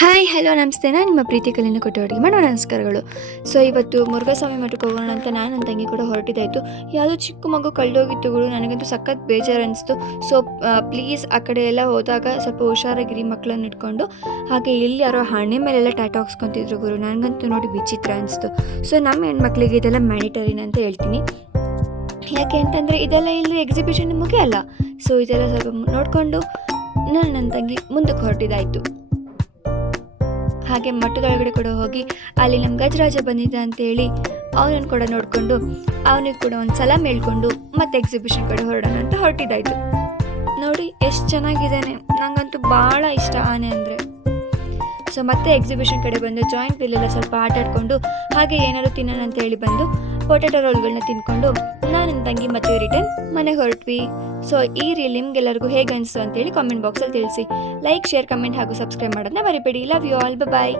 Hi hello ನಮಸ್ತೆ. ನಾನು ನಿಮ್ಮ ಪ್ರೀತಿ ಕಲಿನ ಕೊಟ್ಟವರಿಗೆ ಮಾಡೋ ನಮಸ್ಕಾರಗಳು. ಸೊ ಇವತ್ತು ಮುರುಘಾಸ್ವಾಮಿ ಮಠಕ್ಕೆ ಹೋಗೋಣ ಅಂತ ನಾನು ನನ್ನ ತಂಗಿ ಕೂಡ ಹೊರಟಿದ್ದಾಯಿತು. ಯಾವುದೋ ಚಿಕ್ಕ ಮಗು ಕಳೆದೋಗಿತ್ತುಗಳು. ನನಗಂತೂ ಸಖತ್ ಬೇಜಾರು ಅನಿಸ್ತು. ಸೊ ಪ್ಲೀಸ್ ಆ ಕಡೆ ಎಲ್ಲ ಹೋದಾಗ ಸ್ವಲ್ಪ ಹುಷಾರಾಗಿರಿ ಮಕ್ಕಳನ್ನ ಇಟ್ಕೊಂಡು. ಹಾಗೆ ಇಲ್ಲಿ ಯಾರೋ ಹಣೆ ಮೇಲೆಲ್ಲ ಟ್ಯಾಟೋ ಹಾಕ್ಸ್ಕೊತಿದ್ರು ಗುರು. ನನಗಂತೂ ನೋಡಿ ವಿಚಿತ್ರ ಅನಿಸ್ತು. ಸೊ ನಮ್ಮ ಹೆಣ್ಮಕ್ಳಿಗೆ ಇದೆಲ್ಲ ಮ್ಯಾಂಡೇಟರಿನ ಅಂತ ಹೇಳ್ತೀನಿ. ಯಾಕೆ ಅಂತಂದರೆ ಇದೆಲ್ಲ ಇಲ್ಲಿ ಎಕ್ಸಿಬಿಷನ್ ಮುಗಿಯಲ್ಲ. ಸೊ ಇದೆಲ್ಲ ಸ್ವಲ್ಪ ನೋಡಿಕೊಂಡು ನಾನು ನನ್ನ ತಂಗಿ ಮುಂದಕ್ಕೆ ಹೊರಟಿದ್ದಾಯಿತು. ಹಾಗೆ ಮಠದೊಳಗಡೆ ಕೂಡ ಹೋಗಿ ಅಲ್ಲಿ ನಮ್ಮ ಗಜರಾಜ ಬಂದಿದ್ದ ಅಂತೇಳಿ ಅವನನ್ನು ಕೂಡ ನೋಡಿಕೊಂಡು ಅವನಿಗೆ ಕೂಡ ಒಂದು ಸಲಾಮ್ ಹೇಳ್ಕೊಂಡು ಮತ್ತೆ ಎಕ್ಸಿಬಿಷನ್ ಕಡೆ ಹೊರಡೋಣ ಅಂತ ಹೊರಟಿದ್ದಾಯಿತು. ನೋಡಿ ಎಷ್ಟು ಚೆನ್ನಾಗಿದ್ದಾನೆ, ನನಗಂತೂ ಭಾಳ ಇಷ್ಟ ಆನೆ ಅಂದರೆ. ಸೊ ಮತ್ತೆ ಎಕ್ಸಿಬಿಷನ್ ಕಡೆ ಬಂದು ಜಾಯಿಂಟ್ ವೀಲೆಲ್ಲ ಸ್ವಲ್ಪ ಆಟ ಆಡಿಕೊಂಡು ಹಾಗೆ ಏನಾದ್ರು ತಿನ್ನೋಣ ಅಂತ ಹೇಳಿ ಬಂದು ಪೊಟ್ಯಾಟೊ ರೋಲ್ಗಳನ್ನ ತಿನ್ಕೊಂಡು ನಾನು ನನ್ನ ತಂಗಿ ಮತ್ತೆ ರಿಟರ್ನ್ ಮನೆಗೆ ಹೊರಟ್ವಿ. ಸೊ ಈ ರೀಲ್ ನಿಮ್ಗೆಲ್ಲರಿಗೂ ಹೇಗೆ ಅನಿಸ್ತು ಅಂತೇಳಿ ಕಾಮೆಂಟ್ ಬಾಕ್ಸಲ್ಲಿ ತಿಳಿಸಿ. ಲೈಕ್, ಶೇರ್, ಕಮೆಂಟ್ ಹಾಗೂ ಸಬ್ಸ್ಕ್ರೈಬ್ ಮಾಡೋದನ್ನ ಮರಿಬೇಡಿ. Love you all, bye.